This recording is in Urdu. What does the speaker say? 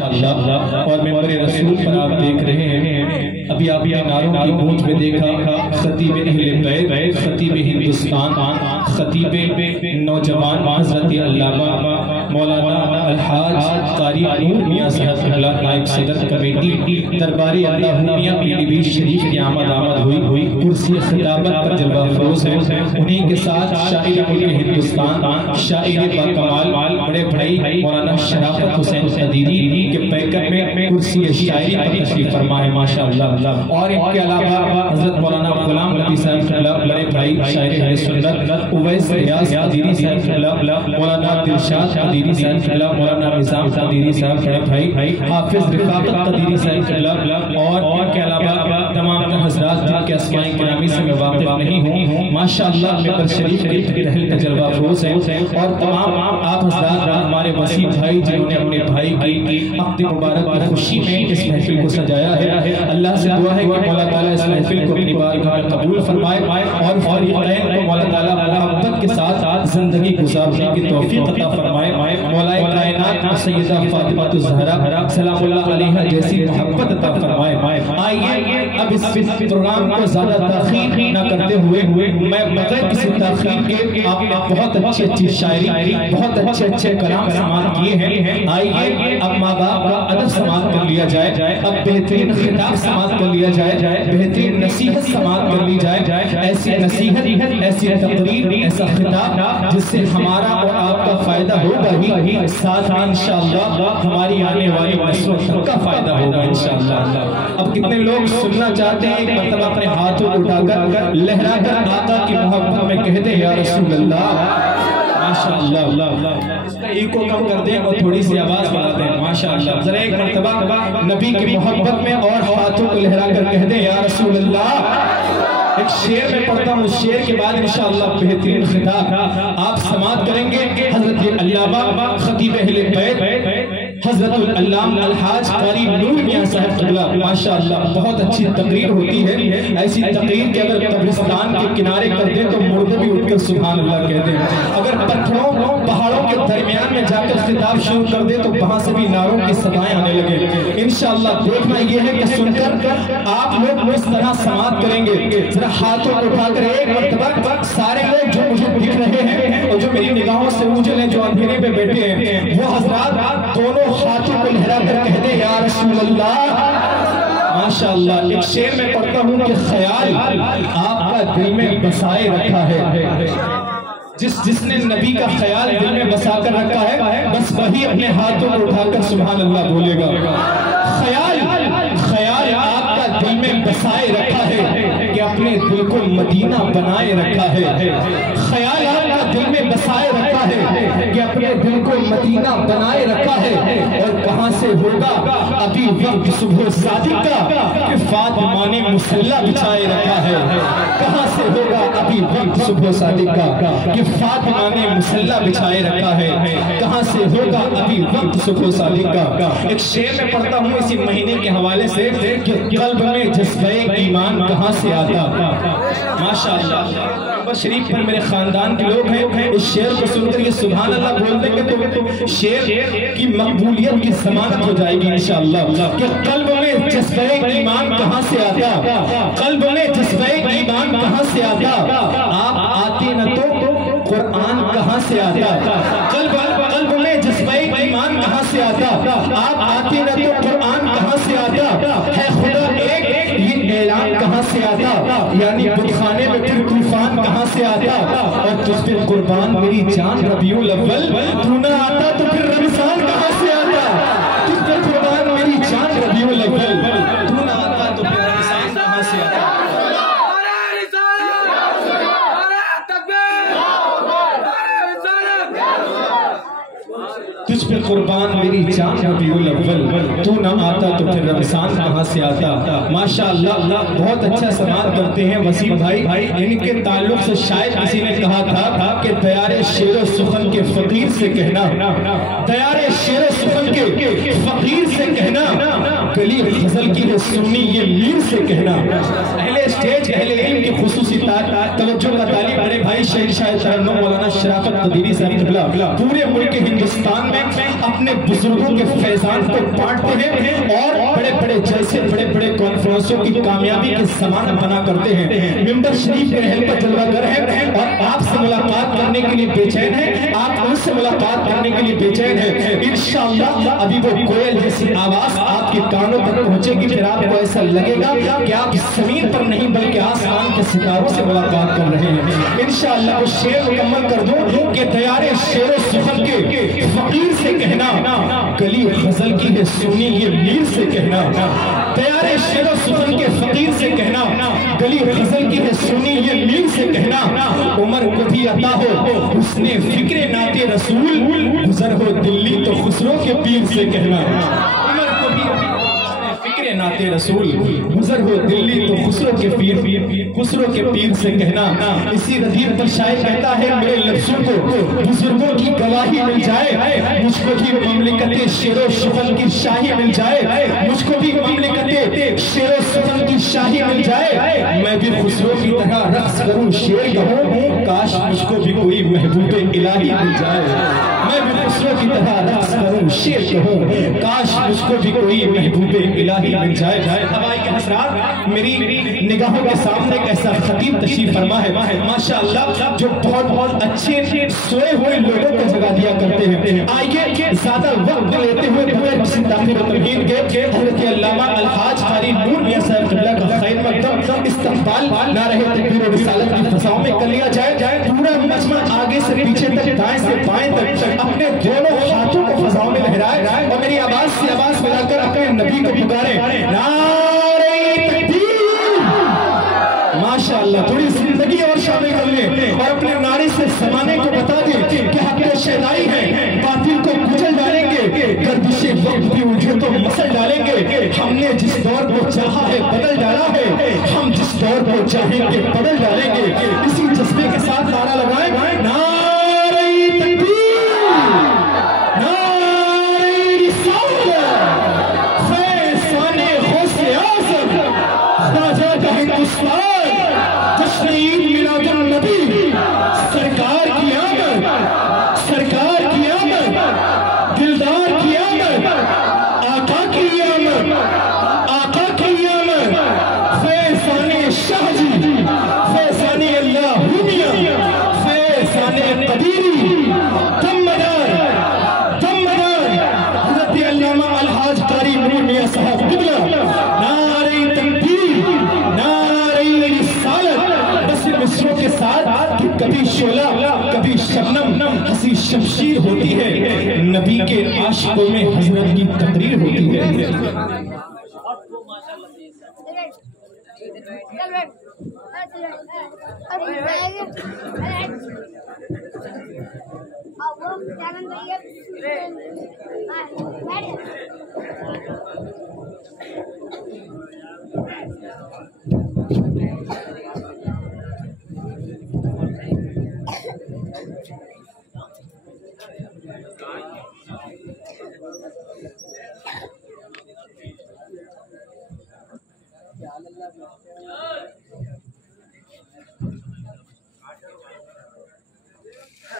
ماشاءاللہ. اور ممبر رسول پر آپ دیکھ رہے ہیں، ابھی آپ نے نعروں کی گونج میں دیکھا خطیب اہل بیت، خطیب ہندوستان، خطیب نوجوان حضرت علامہ مولانا الحاج قاری نور میاں صاحب اللہ نائب صدر کمیٹی دربار اللہ میاں پیلی بھیت شریف کی آمد ہوئی، کرسی خطابت پر جلوہ افروز ہے. انہیں کے ساتھ شاعر ملک ہندوستان، شاعر باکمال بڑے بھائی مولانا شرافت حسین قدیری کے پیکر میں کرسی شاعری پر تشریف فرما ہے ماشاءاللہ. اور ان کے علاوہ حضرت مولانا غلام نبی صاحب اللہ بڑے بھائی شاعر اہل سنت، اویس ریاض قدیری صاحب اللہ، مولانا دلشاد قدیری صاحب اللہ، مولانا نظام قدیری صاحب بڑے بھائی، حافظ رفاقت قدیری صاحب اللہ، اور ان کے علاوہ تمام حضرات جن کے اسماء گرامی سے میں واقف نہیں ہوں ماشاءاللہ ممبر شریف کی رحل کا جلوہ افروز ہے. اور تمام آپ حضرات ہمارے وسیع بھائی جنہوں نے اپنے بھائی کی عقد مبارک کی خوشی میں اس محفل کو سجایا ہے، اللہ سے دعا ہے کہ مولا تعالیٰ اس محفل کو اپنی بارگاہ میں قبول فرمائے اور فریقین کو مولا تعالیٰ محبت کے ساتھ زندگی گزارنے کی توفیق عطا فرمائے. مولا کائنات سیدہ فاطمہ الزہرا سلام اللہ علیہا جیسی محبت عطا فرمائے. آئیے اب اس پروگرام کو زیادہ تاخیر نہ کرتے ہوئے میں بغیر کسی تاخیر کے آپ نے بہت اچھی شاعری، بہت اچھے کلام سماعت کیے ہیں. آئیے اب ماں باپ کا ادب سماعت کر لیا جائے، اب بہترین خطاب سماعت کر لیا جائے، بہترین نصیحت سماعت کر لی جائے. ایسی نصیحت، ایسی تقریر، ایسا خطاب جس سے ہمارا اور آپ کا فائدہ ہوگا ہی، ساتھ میں انشاءاللہ ہماری آنے والی نسلوں کا فائدہ ہوگا انشاءاللہ. اب کتنے لوگ سننا چاہتے ہیں؟ ایک مرتبہ اپنے ہاتھوں اٹھا کر لہرا کر آقا کی محبت میں کہتے ہیں یا رسول اللہ ماشاءاللہ. اس کا ایکو کم کر دیں اور تھوڑی سی آواز بڑھا دیں ماشاءاللہ. ذرا ایک مرتبہ نبی کی محبت میں اور ہاتھوں کو لہرا کر کہہ دیں یا رسول اللہ. ایک شعر میں پڑھتا ہوں، اس شعر کے بعد انشاءاللہ بہترین خطاب آپ سماعت کریں گے. حضرت علامہ خطیب اہل بیت حضرت العلامہ الحاج قاری نور میاں صاحب قبلہ ماشاءاللہ بہت اچھی تقریر ہوتی ہے. ایسی تقریر کہ اگر قبرستان کے کنارے کر دیں تو مردے بھی اٹھ کر سبحان اللہ کہتے ہیں. اگر پتھروں پہاڑوں کے درمیان میں جا کر خطاب شروع کر دے تو وہاں سے بھی نعروں کی صدائیں آنے لگے. انشاءاللہ دیکھنا یہ ہے کہ سن کر آپ لوگ اس طرح سماعت کریں گے. ذرا ہاتھوں کو اٹھا کر ایک مرتبہ سارے لوگ جو مجھے دکھ رہے ہیں اور جو میری نگاہوں سے اوجھل ہیں، جو اندھیرے پہ بیٹھے ہیں، وہ حضرات دونوں ہاتھوں کو لہرا کر کہہ دیں یا رسول اللہ ماشاءاللہ. ایک شعر میں پڑھتا ہوں کہ خیال آپ کا دل میں بسائے رکھا ہے. جس نے نبی کا خیال دل میں بسا کر رکھا ہے بس وہی اپنے ہاتھوں کو اٹھا کر سبحان اللہ بولے گا. خیال آپ کا دل میں بسائے رکھا ہے کہ اپنے دل کو مدینہ بنائے رکھا ہے. خیال آپ کا دل میں بسائے رکھا ہے کہ اپنے دل کو مدینہ بنائے رکھا ہے. اور کہاں سے ہوگا ابھی وقت صبح صادق کا کہ فاطمہ نے مصلی بچھائے رکھا ہے. کہاں سے ہوگا ابھی وقت صبح صادق کا کہ فاطمہ نے مصلی بچھائے رکھا ہے. کہاں سے ہوگا ابھی وقت صبح صادق کا. ایک شعر میں پڑھتا ہوں اسی مہینے کے حوالے سے کہ قلب میں جذبہ ایمان کہاں سے آتا ماشاءاللہ. شریف پر میرے خاندان کے لوگ ہیں، اس شعر کو سن کر یہ سبحان اللہ بول دیں گے تو شعر کی مقبولیت کی ضمانت ہو جائے گی انشاءاللہ. کہ قلب میں جذبہ ایمان کہاں سے آتا، قلب میں جذبہ ایمان کہاں سے آتا، آپ آتے نہ تو قرآن کہاں سے آتا. قلب میں جذبہ ایمان کہاں سے آتا، آپ آتے نہ تو قرآن کہاں سے آتا. ہے خدا ایک یہ اعلان کہاں سے آتا، یعنی بتخانے میں پھر طوفان کہاں سے آتا. اور تجھ پہ قربان میری جان ربیع الاول تو نہ آتا تو پھر رمضان کہاں سے آتا. تجھ پہ قربان میری جان ربیع الاول تو نہ آتا تو پھر رمضان کہاں سے آتا. تجھ پہ قربان میری جان ربیع الاول تو نہ آتا تو پھر رمضان کہاں سے آتا. ماشاءاللہ بہت اچھا سماعت کرتے ہیں وسیم بھائی. ان کے تعلق سے شاید کسی نے کہا تھا کہ دیار شعر و سخن کے فقیر سے کہنا، دیار شعر و سخن کے فقیر سے کہنا گلی غزل کی ہے سنی یہ میر سے کہنا. اہل اسٹیج اہل علم کی خصوصی توجہ کا طالب بڑے بھائی شہنشاہ ترنم مولانا شرافت قدیری صاحب قبلہ پورے ملک ہندوستان میں اپنے بزرگوں کے فیضان کو بانٹتے ہیں اور بڑے بڑے جیسے بڑے بڑے کانفرنسوں کی کامیابی کے ضمانت بنا کرتے ہیں. ممبر شریف کے رہن پر جلوہ گر ہے اور آپ سے ملاقات کرنے کے لیے بے چین ہے, آپ ان سے ملاقات کرنے کے لیے بے چین ہے. انشاءاللہ ابھی وہ کوئل جیسی آواز آپ کے کانوں تک پہنچے گی, پھر آپ کو ایسا لگے گا کہ آپ زمین پر نہیں بلکہ آسمان کے ستاروں سے ملاقات کر رہے ہیں. انشاءاللہ وہ شعر مکمل کر دوں کہ تیار شعر و سخن کے فقیر سے کہنا گلی غزل کی ہے سنی یہ میر سے کہنا. تیار شعر و سخن کے فقیر سے کہنا گلی غزل کی ہے سنی یہ میر سے کہنا. عمر کو بھی عطا ہو حسن فکر نعت رسول, گزر ہو دلی تو خسرو کے پیر سے کہنا. عمر کو بھی فکر نعت رسول, گزر ہو دلی تو خسرو کے پیر سے کہنا. اسی ردیف پر شاعر کہتا ہے میرے لفظوں کو بزرگوں کی گواہی مل جائے, مجھ کو بھی مملکت شعر و سخن کی شاہی مل جائے, مجھ کو بھی مملکت شعر و سخن کی شاہی مل جائے. میں بھی خسرو کی طرح رقص کروں شعر کہوں, کاش مجھ کو بھی کوئی محبوب الہی مل جائے. میں بھی خسرو کی طرح رقص کروں شعر کہوں, کاش مجھ کو بھی کوئی محبوب الہی مل جائے. ابائی کے حضرات میری نگاہوں کے سامنے ایک ایسا خطیب تشریف فرما ہے ماشاءاللہ جو بہت اچھے سوئے ہوئے لوگوں کو جگہ دیا کرتے ہیں. آئیے زیادہ وقت لیتے ہوئے بغیر کسی تاخیر و تمہید کے حضرت علامہ الحاج قاری نور میاں صاحب قبلہ کا خیر مقدم استقبال نعرہ تکبیر و رسالت کی فضاؤں میں کر لیا جائے. پورا مجمع آگے سے پیچھے تک دائیں سے بائیں تک اپنے دونوں ہاتھوں کو فضاؤں میں لہرائے اور میری آواز سے آواز ملا کر اپنے نبی کو پکارے نعرہ تکبیر. ماشاءاللہ تھوڑی زندگی اور شامل کر لیں اور اپنے نعرے سے زمانے کو بتا دیں کہ حق و شیدائی ہے, باطل کو کچل ڈالیں گے, گردش وقت بھی مجھے تو مسل ڈالیں گے. ہم نے جس دور کو چاہا ہے بدل ڈالا ہے, ہم جس دور کو چاہیں گے بدل ڈالیں گے. اسی جذبے کے ساتھ نعرہ لگائیں نعرہ تکبیر, نعرہ رسالت, فیضان غوث اعظم خواجہ کا ہندوستان, جشن عید میلاد النبی, سرکار کی آمد, سرکار کی آمد, دلدار کی آمد, آقا کی آمد, آقا کی آمد, فیضان شاہ جی, فیضان اللہ میاں, فیضان قدیری, دم مدار, دم مدار حضرت علامہ الحاج قاری نور میاں صاحب قبلہ. نعرہ تکبیر, نعرہ رسالت. بس ان مصروں کے ساتھ کہ کبھی شعلہ کبھی شبنم ہنسی شمشیر ہوتی ہے, نبی کے عاشقوں میں حضرت کی تقریر ہوتی ہے.